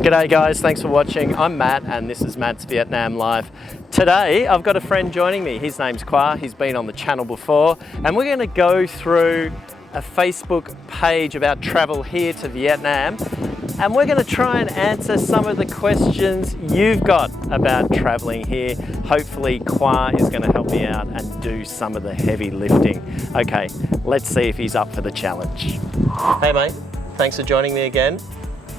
G'day guys, thanks for watching. I'm Matt and this is Matt's Vietnam Live. Today I've got a friend joining me. His name's Khoa, he's been on the channel before, and we're going to go through a Facebook page about travel here to Vietnam, and we're going to try and answer some of the questions you've got about traveling here. Hopefully Khoa is going to help me out and do some of the heavy lifting. Okay, let's see if he's up for the challenge. Hey mate, thanks for joining me again.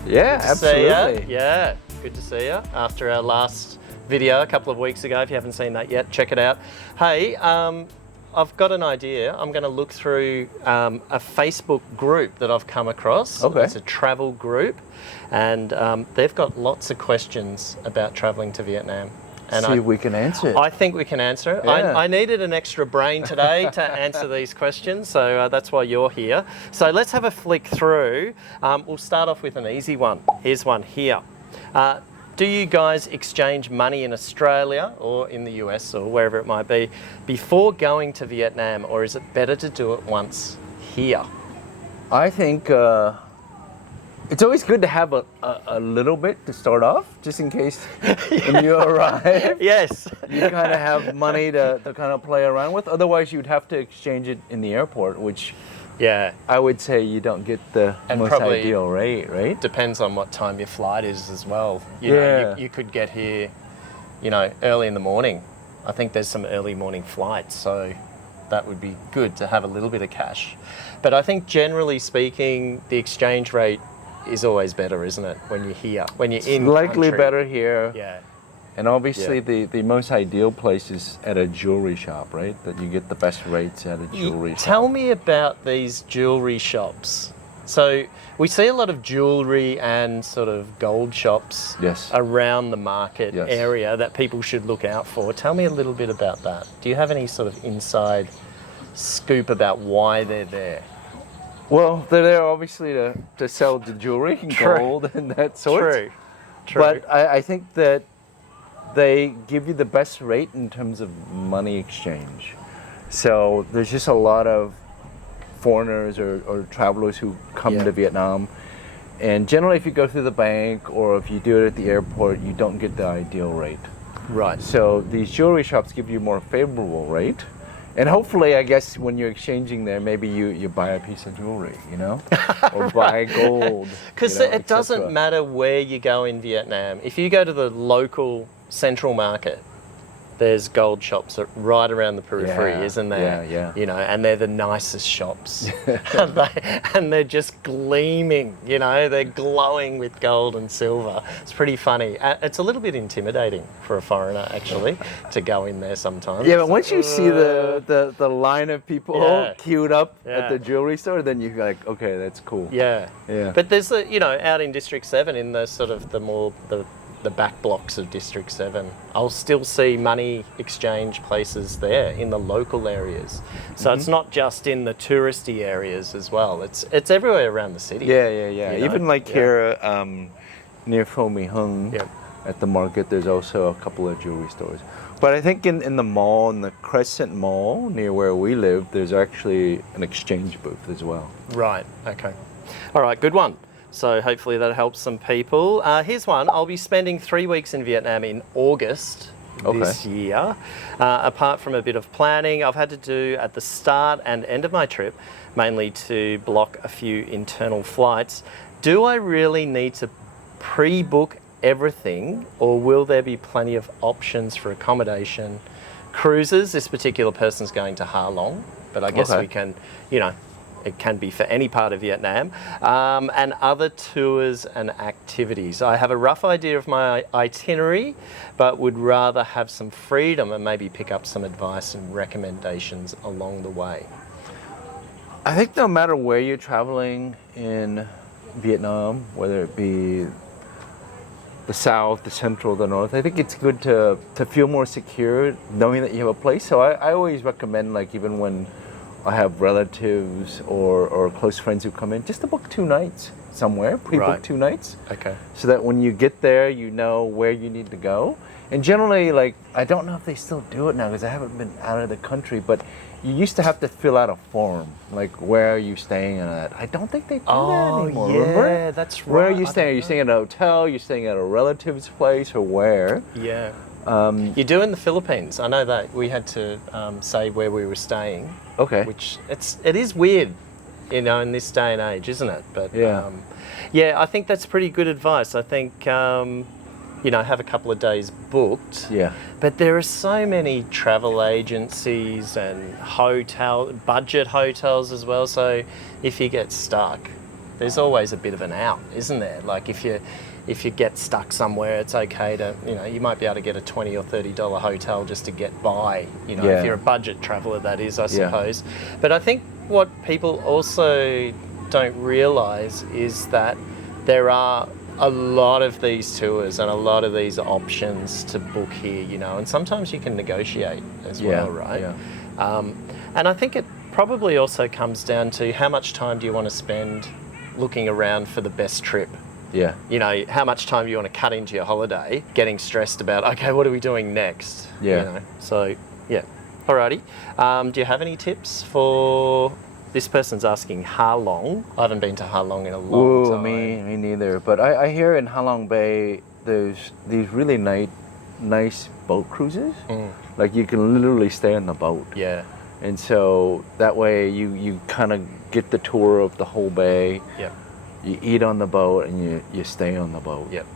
Yeah, absolutely. Yeah, good to see you. After our last video a couple of weeks ago, if you haven't seen that yet, check it out. Hey, I've got an idea. I'm going to look through a Facebook group that I've come across. Okay. It's a travel group, and they've got lots of questions about traveling to Vietnam. And see if we can answer it. I think we can answer it. Yeah. I needed an extra brain today to answer these questions, so that's why you're here. So let's have a flick through. We'll start off with an easy one. Here's one here. Do you guys exchange money in Australia or in the US or wherever it might be before going to Vietnam, or is it better to do it once here? I think it's always good to have a little bit to start off, just in case when you arrive. Yes. You kind of have money to kind of play around with. Otherwise, you'd have to exchange it in the airport, which I would say you don't get the most ideal rate, right? Depends on what time your flight is as well. You know, you could get here, early in the morning. I think there's some early morning flights, so that would be good to have a little bit of cash. But I think generally speaking, the exchange rate is always better, isn't it? When you're here, when you're in likely country. better here. Yeah. And obviously the most ideal place is at a jewelry shop, right? That you get the best rates at a jewelry shop. Tell me about these jewelry shops. So we see a lot of jewelry and sort of gold shops around the market area that people should look out for. Tell me a little bit about that. Do you have any sort of inside scoop about why they're there? Well, they're there obviously to sell the jewelry and gold and that sort. True. But I think that they give you the best rate in terms of money exchange. So there's just a lot of foreigners or travelers who come to Vietnam. And generally if you go through the bank or if you do it at the airport, you don't get the ideal rate. Right. So these jewelry shops give you a more favorable rate. And hopefully, I guess, when you're exchanging there, maybe you buy a piece of jewelry, or buy gold. Because it doesn't matter where you go in Vietnam. If you go to the local central market, there's gold shops right around the periphery, isn't there? Yeah. And they're the nicest shops. and they're just gleaming, they're glowing with gold and silver. It's pretty funny. It's a little bit intimidating for a foreigner, actually, to go in there sometimes. Yeah, but once you see the line of people queued up at the jewelry store, then you're like, okay, that's cool. Yeah. But there's out in District 7, in the sort of the back blocks of District 7, I'll still see money exchange places there in the local areas. So it's not just in the touristy areas as well. It's everywhere around the city. Yeah. Even here near Pho Mi Hung at the market, there's also a couple of jewelry stores. But I think in the mall, in the Crescent Mall, near where we live, there's actually an exchange booth as well. Right, okay. All right, good one. So hopefully that helps some people. Here's one. I'll be spending 3 weeks in Vietnam in August this year. Apart from a bit of planning I've had to do at the start and end of my trip, mainly to block a few internal flights, do I really need to pre-book everything, or will there be plenty of options for accommodation? Cruises, this particular person's going to Ha Long, but I guess we can, it can be for any part of Vietnam, and other tours and activities. I have a rough idea of my itinerary, but would rather have some freedom and maybe pick up some advice and recommendations along the way. I think no matter where you're traveling in Vietnam, whether it be the south, the central, the north, I think it's good to feel more secure knowing that you have a place. So I always recommend, even when I have relatives or close friends who come in, just to book 2 nights somewhere, pre-book Right. 2 nights. Okay. So that when you get there, you know where you need to go. And generally, like, I don't know if they still do it now because I haven't been out of the country, but you used to have to fill out a form, like, where are you staying and that. I don't think they do that anymore, remember? Yeah, that's right. Where are you staying? Are you staying at a hotel? You're staying at a relative's place, or where? Yeah. You do in the Philippines. I know that. We had to say where we were staying. Okay. Which it is weird, in this day and age, isn't it? But Yeah. I think that's pretty good advice. I think have a couple of days booked. Yeah. But there are so many travel agencies and budget hotels as well. So if you get stuck, there's always a bit of an out, isn't there? Like if you get stuck somewhere, it's okay to, you might be able to get a $20 or $30 hotel just to get by, if you're a budget traveller, that is, I suppose. But I think what people also don't realise is that there are a lot of these tours and a lot of these options to book here, and sometimes you can negotiate as well, right? Yeah. And I think it probably also comes down to how much time do you want to spend looking around for the best trip. Yeah. How much time you want to cut into your holiday, getting stressed about, okay, what are we doing next? Yeah. So, yeah. Alrighty. Do you have any tips for... This person's asking Ha Long. I haven't been to Ha Long in a long time. Me neither. But I hear in Ha Long Bay, there's these really nice boat cruises. Like you can literally stay on the boat. Yeah. And so that way you kind of get the tour of the whole bay. Yep. You eat on the boat and you stay on the boat. Yep.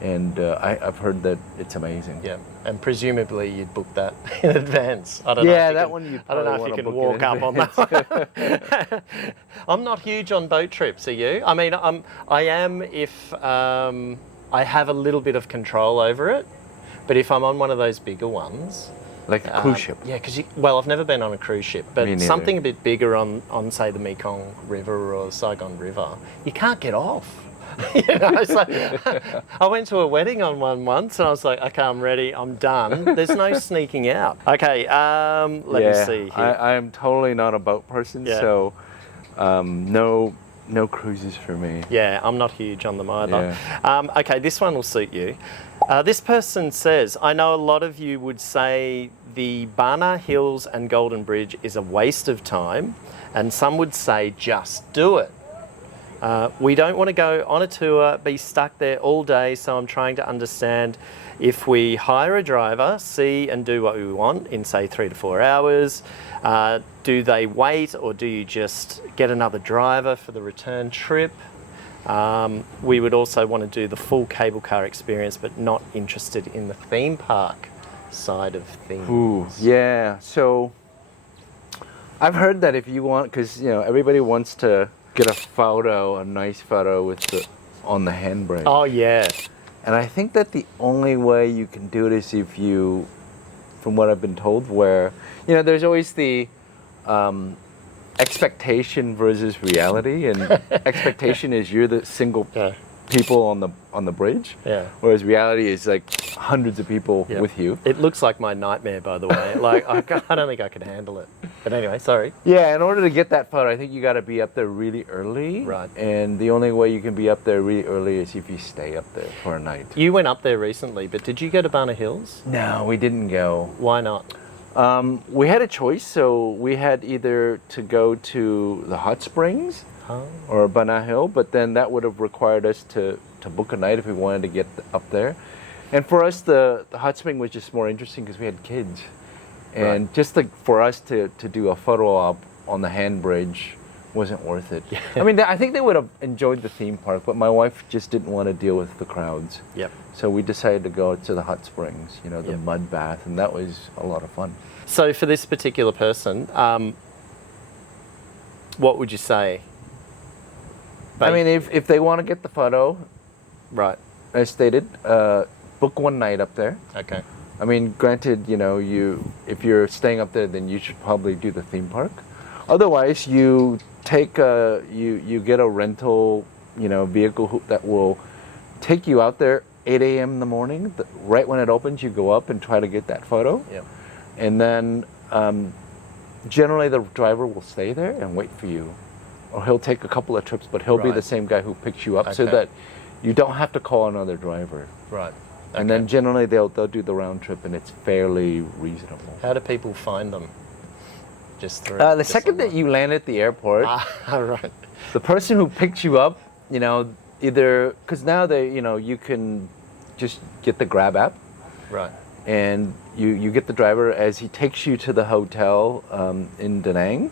And I've heard that it's amazing. Yeah, and presumably you'd book that in advance. I don't know. Yeah, that one you. I don't know if you can walk up on that. I'm not huge on boat trips. Are you? I mean, I am if I have a little bit of control over it. But if I'm on one of those bigger ones, like a cruise ship. Yeah, because I've never been on a cruise ship, but something a bit bigger on say the Mekong River or Saigon River, you can't get off. It's like, I went to a wedding on one once and I was like, okay, I'm ready, I'm done. There's no sneaking out. Okay, let me see here. I'm totally not a boat person, so no cruises for me. Yeah, I'm not huge on them either. Okay, this one will suit you. This person says, I know a lot of you would say the Bana Hills and Golden Bridge is a waste of time, and some would say just do it. We don't want to go on a tour, be stuck there all day, so I'm trying to understand if we hire a driver, see and do what we want in, say, 3 to 4 hours, do they wait or do you just get another driver for the return trip? We would also want to do the full cable car experience, but not interested in the theme park side of things. Ooh, yeah, so I've heard that if you want, because everybody wants to get a nice photo with on the handbrake. Oh yeah. And I think that the only way you can do it is if you, from what I've been told, where there's always the expectation versus reality, and expectation is you're the single people on the bridge, whereas reality is like hundreds of people with you. It looks like my nightmare, by the way. Like I don't think I can handle it. But anyway, sorry. Yeah, in order to get that photo, I think you got to be up there really early. Right. And the only way you can be up there really early is if you stay up there for a night. You went up there recently, but did you go to Bana Hills? No, we didn't go. Why not? We had a choice, so we had either to go to the hot springs or Bana Hill, but then that would have required us to book a night if we wanted to get up there. And for us, the hot spring was just more interesting because we had kids. And just for us to do a photo op on the hand bridge wasn't worth it. I mean, I think they would have enjoyed the theme park, but my wife just didn't want to deal with the crowds. Yep. So we decided to go to the hot springs, the mud bath, and that was a lot of fun. So for this particular person, what would you say? I mean, if they want to get the photo, right, as stated, book one night up there. Okay. I mean, granted, if you're staying up there, then you should probably do the theme park. Otherwise, you take you get a rental, vehicle that will take you out there 8 a.m. in the morning. Right when it opens, you go up and try to get that photo. Yep. And then generally the driver will stay there and wait for you or he'll take a couple of trips, but he'll be Right. the same guy who picks you up, so Okay. that you don't have to call another driver. Right. And then generally they'll do the round trip, and it's fairly reasonable. How do people find them? Just through. The just second that online? you land at the airport, Right. the person who picks you up, either because now you can just get the Grab app, Right. and you get the driver as he takes you to the hotel in Da Nang.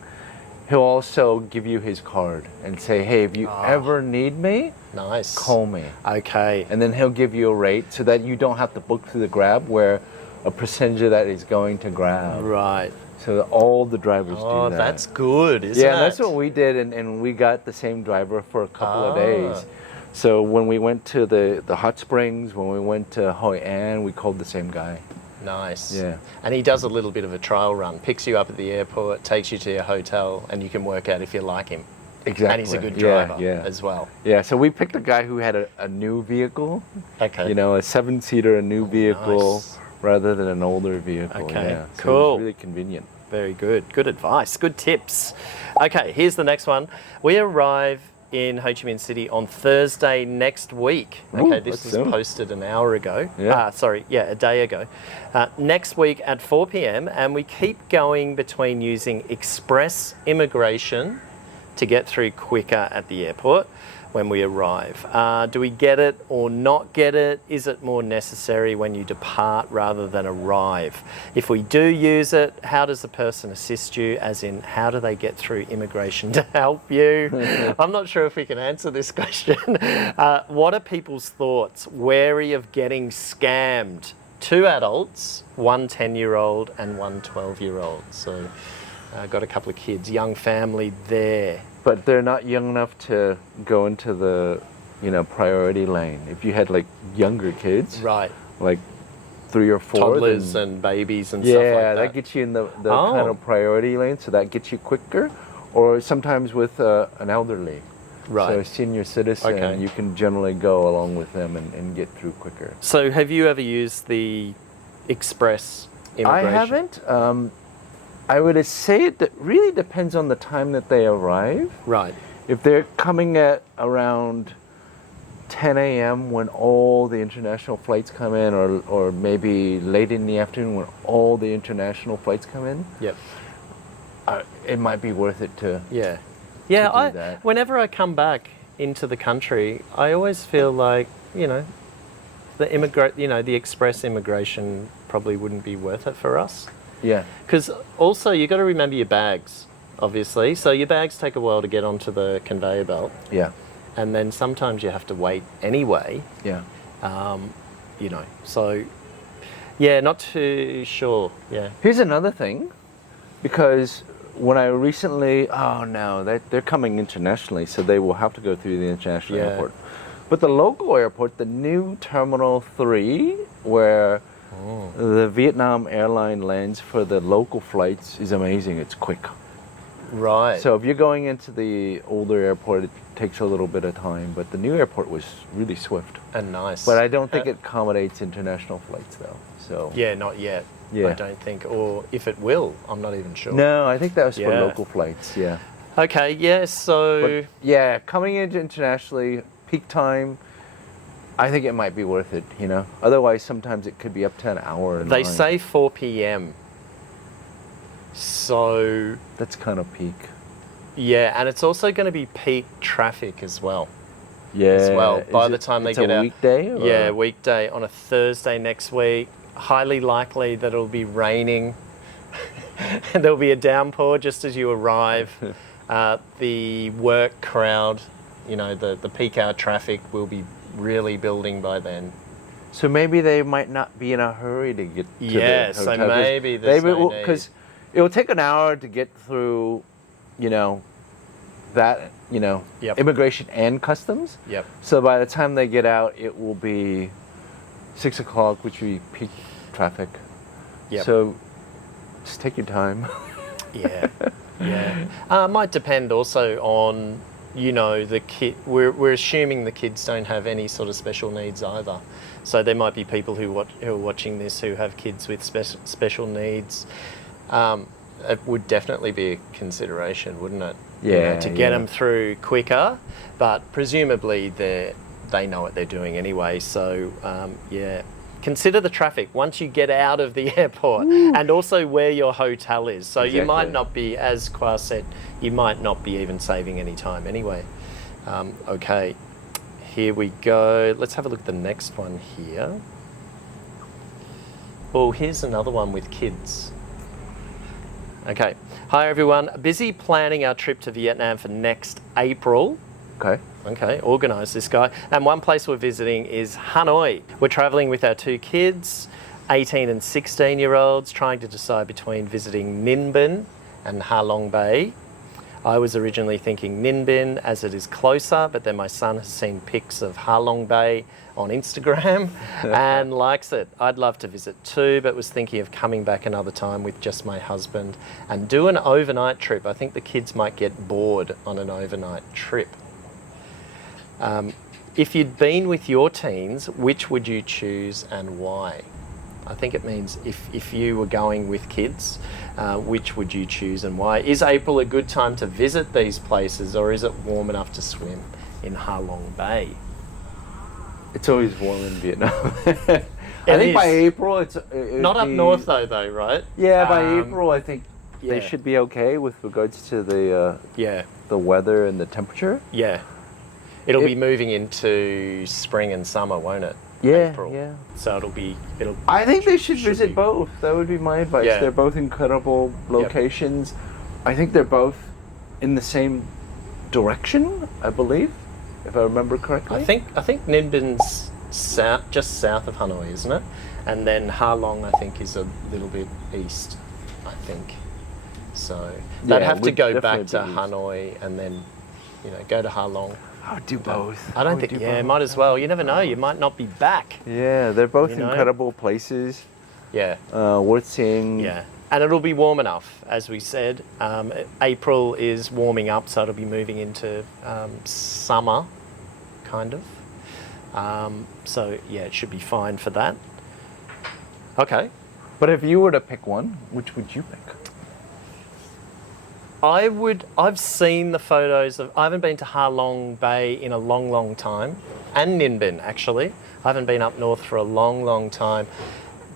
He'll also give you his card and say, hey, if you ever need me, Nice. call me. Okay. And then he'll give you a rate so that you don't have to book through the Grab, where a percentage of that is going to Grab. Right. So that all the drivers Oh, do that. that's good, isn't it? Yeah, that's what we did, and we got the same driver for a couple of days. So when we went to the hot springs, when we went to Hoi An, we called the same guy. Nice. Yeah. And he does a little bit of a trial run, picks you up at the airport, takes you to your hotel, and you can work out if you like him. Exactly. And he's a good driver yeah. as well. Yeah, so we picked a guy who had a new vehicle, Okay. a 7-seater, a new vehicle, nice. rather than an older vehicle. Okay, Yeah. So it cool. was really convenient. Very good. Good advice. Good tips. Okay, here's the next one. We arrive in Ho Chi Minh City on Thursday next week. Ooh, Okay, this that's was soon. posted an hour ago. Yeah. A day ago. Next week at 4 p.m. and we keep going between using express immigration to get through quicker at the airport when we arrive. Do we get it or not get it? Is it more necessary when you depart rather than arrive? If we do use it, how does the person assist you? As in, how do they get through immigration to help you? I'm not sure if we can answer this question. What are people's thoughts? Wary of getting scammed. 2 adults, 1 10-year-old and 1 12-year-old. So got a couple of kids, young family there. But they're not young enough to go into the, priority lane. If you had younger kids, Right. like 3 or 4, Toddlers then, and babies and stuff like yeah, that. gets you in the Oh. kind of priority lane, so that gets you quicker. Or sometimes with an elderly, Right. so a senior citizen, Okay. you can generally go along with them and get through quicker. So have you ever used the express immigration? I haven't. I would say it really depends on the time that they arrive. Right. If they're coming at around 10 a.m. when all the international flights come in, or maybe late in the afternoon when all the international flights come in, Yep. it might be worth it to. Yeah. Yeah, do that. whenever I come back into the country, I always feel like, the express immigration probably wouldn't be worth it for us. Yeah. Because also you got to remember your bags, obviously. So your bags take a while to get onto the conveyor belt, Yeah. and then sometimes you have to wait anyway. Yeah. So yeah, not too sure. Yeah. Here's another thing, because when I recently, they're coming internationally, so they will have to go through the international Yeah. airport. But the local airport, the new Terminal 3, where the Vietnam airline lands for the local flights, is amazing. It's quick. Right. So if you're going into the older airport, it takes a little bit of time, but the new airport was really swift. and nice. But I don't think it accommodates international flights, though. So Yeah, not yet. Yeah. I don't think. Or if it will, I'm not even sure. no, I think that was for Yeah. local flights. Yeah. Okay, yeah, so But yeah, coming into internationally, peak time, I think it might be worth it, Otherwise, sometimes it could be up to an hour. they say 4 p.m. So, that's kind of peak. yeah, and it's also going to be peak traffic as well. Yeah. As well, by Is the it- time they it's get a out. weekday? Or? Yeah, weekday on a Thursday next week. Highly likely that it'll be raining. And there'll be a downpour just as you arrive. The work crowd, the peak hour traffic will be really building by then. So maybe they might not be in a hurry to get to Yeah, the so hotel. maybe there's no need. Because it will take an hour to get through, that, Yep. immigration and customs. Yep. So by the time they get out, it will be 6 o'clock, which will be peak traffic. Yep. So just take your time. Yeah, yeah. Might depend also on, the kid. We're assuming the kids don't have any sort of special needs either. So there might be people who are watching this who have kids with special needs. It would definitely be a consideration, wouldn't it? to get them through quicker. But presumably they know what they're doing anyway. So consider the traffic once you get out of the airport, and also where your hotel is. So you might not be, as Khoa said, you might not be even saving any time anyway. Okay, here we go. Let's have a look at the next one here. Oh, here's another one with kids. Okay. Hi everyone. Busy planning our trip to Vietnam for next April. Okay, organised this guy. And one place we're visiting is Hanoi. We're travelling with our 2 kids, 18 and 16-year-olds, trying to decide between visiting Ninh Binh and Ha Long Bay. I was originally thinking Ninh Binh as it is closer, but then my son has seen pics of Ha Long Bay on Instagram and likes it. I'd love to visit too, but was thinking of coming back another time with just my husband and do an overnight trip. I think the kids might get bored on an overnight trip. If you'd been with your teens, which would you choose and why? I think it means if you were going with kids, which would you choose and why? Is April a good time to visit these places, or is it warm enough to swim in Ha Long Bay? It's always warm in Vietnam. I think by April it's not up north though, right? Yeah, by April I think they should be okay with regards to the weather and the temperature. Yeah. It'll be moving into spring and summer, won't it? Yeah, April. yeah. So I think they should visit both. That would be my advice. Yeah. They're both incredible locations. Yep. I think they're both in the same direction, I believe, if I remember correctly. I think Ninh Binh just south of Hanoi, isn't it? And then Ha Long, I think, is a little bit east, I think. So they'd have to go back to Hanoi and then, go to Ha Long. I would do both. I don't think, might as well. You never know, you might not be back. Yeah, they're both incredible places. Yeah. Worth seeing. Yeah. And it'll be warm enough, as we said. April is warming up, so it'll be moving into summer, kind of. So, it should be fine for that. Okay. But if you were to pick one, which would you pick? I've seen the photos I haven't been to Ha Long Bay in a long, long time, and Ninh Binh actually. I haven't been up north for a long, long time,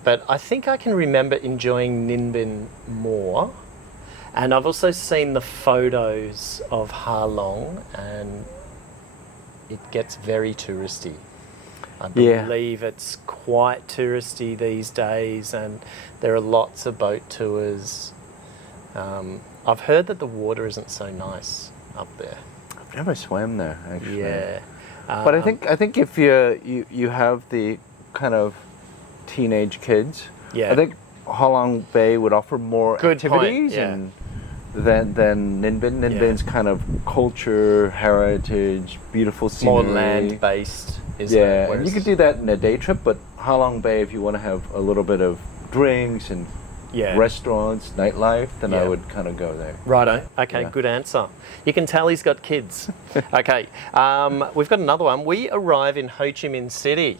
but I think I can remember enjoying Ninh Binh more. And I've also seen the photos of Ha Long, and it gets very touristy. I believe it's quite touristy these days, and there are lots of boat tours. I've heard that the water isn't so nice up there. I've never swam there, actually. Yeah. But I think if you have the kind of teenage kids, I think Ha Long Bay would offer more activities than Ninh Binh. Ninh Binh's kind of culture, heritage, beautiful scenery. More land-based, isn't it? Yeah, and you could do that in a day trip, but Ha Long Bay, if you want to have a little bit of drinks and restaurants, nightlife, then I would kind of go there. Righto. Okay, good answer. You can tell he's got kids. Okay, we've got another one. We arrive in Ho Chi Minh City,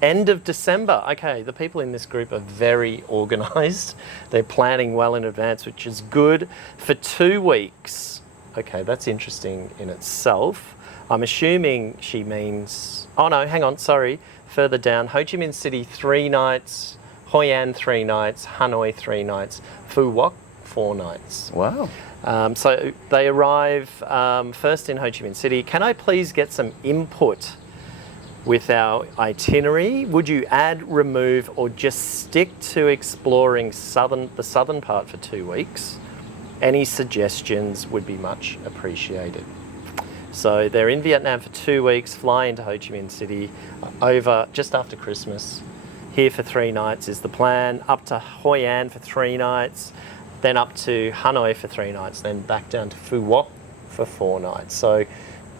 end of December. Okay, the people in this group are very organised. They're planning well in advance, which is good. For 2 weeks. Okay, that's interesting in itself. I'm assuming she means... Oh no, hang on, sorry. Further down, Ho Chi Minh City, 3 nights... Hoi An 3 nights, Hanoi 3 nights, Phu Quoc 4 nights. Wow. So they arrive first in Ho Chi Minh City. Can I please get some input with our itinerary? Would you add, remove, or just stick to exploring the southern part for 2 weeks? Any suggestions would be much appreciated. So they're in Vietnam for 2 weeks, fly into Ho Chi Minh City over just after Christmas. Here for 3 nights is the plan, up to Hoi An for 3 nights, then up to Hanoi for 3 nights, then back down to Phu Quoc for 4 nights. So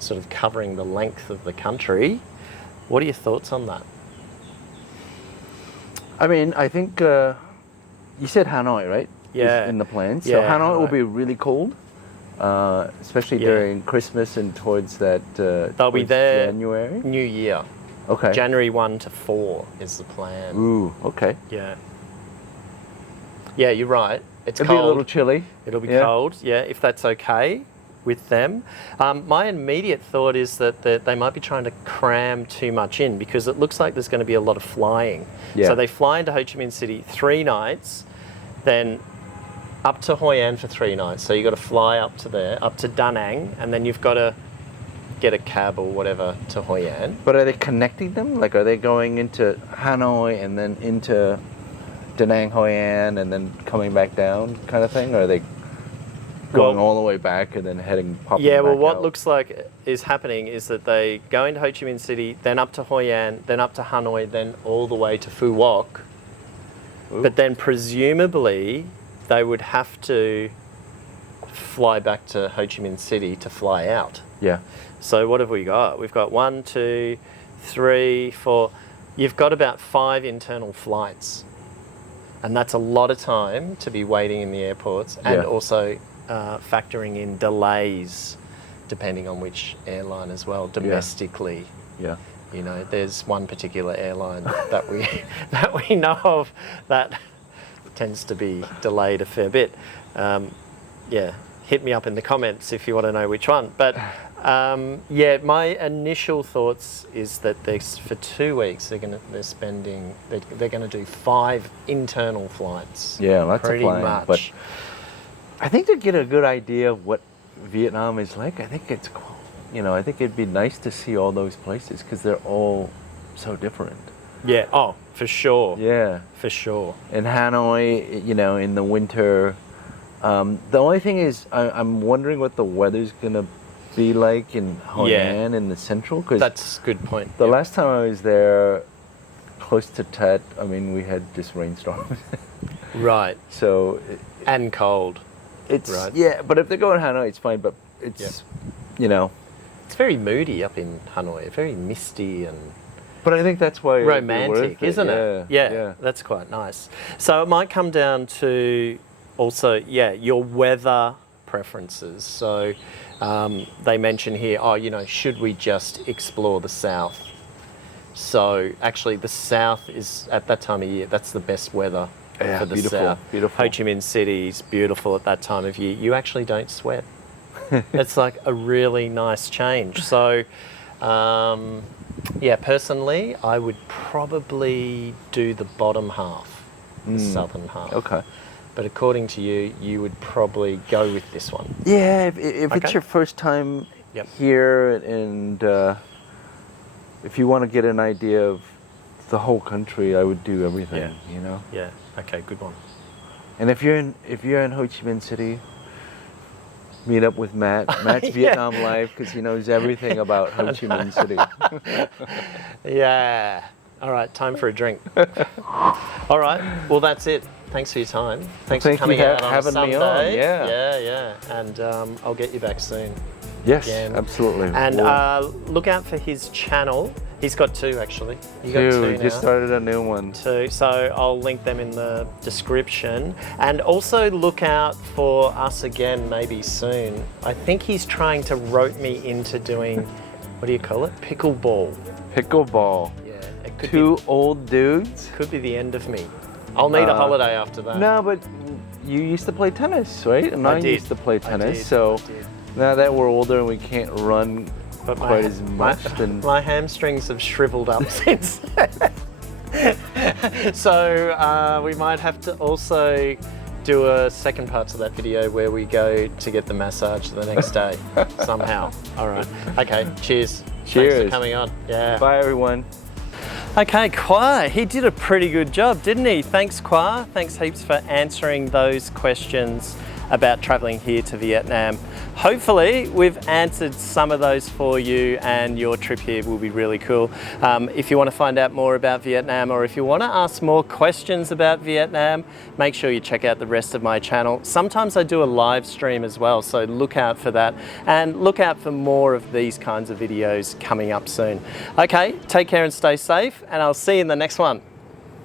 sort of covering the length of the country. What are your thoughts on that? I mean, I think you said Hanoi, right? Yeah. In the plans. So Hanoi will be really cold, especially during Christmas and towards that they'll be there January. New Year. Okay. January 1 to 4 is the plan. Ooh, okay. Yeah. Yeah, you're right. It'll be a little chilly. It'll be cold. Yeah, if that's okay with them. My immediate thought is that they might be trying to cram too much in, because it looks like there's going to be a lot of flying. Yeah. So they fly into Ho Chi Minh City 3 nights, then up to Hoi An for 3 nights. So you've got to fly up to there, up to Da Nang, and then you've got to get a cab or whatever to Hoi An. But are they connecting them? Like, are they going into Hanoi and then into Da Nang, Hoi An, and then coming back down, kind of thing? Or are they going all the way back and then popping Yeah, well, back what out? looks like is happening is that they go into Ho Chi Minh City, then up to Hoi An, then up to Hanoi, then all the way to Phu Quoc. Ooh. But then presumably they would have to fly back to Ho Chi Minh City to fly out. Yeah. So what have we got? We've got 1, 2, 3, 4. You've got about 5 internal flights. And that's a lot of time to be waiting in the airports, and also factoring in delays depending on which airline as well, domestically. Yeah. You know, there's one particular airline that we know of that tends to be delayed a fair bit. Yeah, hit me up in the comments if you want to know which one. But yeah, my initial thoughts is that for 2 weeks they're going to do 5 internal flights. Yeah, lots pretty of flying. much. But I think to get a good idea of what Vietnam is like, I think it's cool. You know, I think it'd be nice to see all those places because they're all so different. Yeah. Oh, for sure. Yeah. For sure. In Hanoi, you know, in the winter. The only thing is, I'm wondering what the weather's gonna be like in Hoi An in the central. Cause that's a good point. The last time I was there, close to Tet, I mean, we had this rainstorm. Right. So. And cold. It's right. Yeah, but if they go in Hanoi, it's fine. But it's, you know. It's very moody up in Hanoi. Very misty and. But I think that's why romantic, isn't it? Yeah, that's quite nice. So it might come down to also, your weather preferences. So they mention here, you know, should we just explore the south? So actually the south is, at that time of year, that's the best weather for the south. Beautiful. Ho Chi Minh City's beautiful at that time of year. You actually don't sweat. It's like a really nice change. So yeah, personally, I would probably do the bottom half, the southern half. Okay. But according to you, you would probably go with this one. Yeah, if it's your first time here, and if you want to get an idea of the whole country, I would do everything. You know. Yeah. Okay. Good one. And if you're in Ho Chi Minh City, meet up with Matt. Matt's Vietnam Life, because he knows everything about Ho Chi Minh City. Yeah. All right, time for a drink. All right, well, that's it. Thanks for your time. Thanks for coming out on having Sunday. me on. Yeah. Yeah. And I'll get you back soon. Yes, again. absolutely. And look out for his channel. He's got 2 actually. You got 2 now. Just started a new one. 2. So I'll link them in the description. And also look out for us again maybe soon. I think he's trying to rope me into doing, what do you call it? Pickleball. Pickleball. Yeah. It could 2 old dudes. Could be the end of me. I'll need a holiday after that. No, but you used to play tennis, right? And I used to play tennis. So now that we're older and we can't run quite as much, then my hamstrings have shriveled up since. So we might have to also do a second part to that video where we go to get the massage the next day somehow. All right. Okay. Cheers. Cheers. Thanks for coming on. Yeah. Bye, everyone. Okay, Khoa, he did a pretty good job, didn't he? Thanks, Khoa. Thanks heaps for answering those questions about traveling here to Vietnam. Hopefully we've answered some of those for you and your trip here will be really cool. If you want to find out more about Vietnam, or if you want to ask more questions about Vietnam, make sure you check out the rest of my channel. Sometimes I do a live stream as well, so look out for that, and look out for more of these kinds of videos coming up soon. Okay, take care and stay safe, and I'll see you in the next one.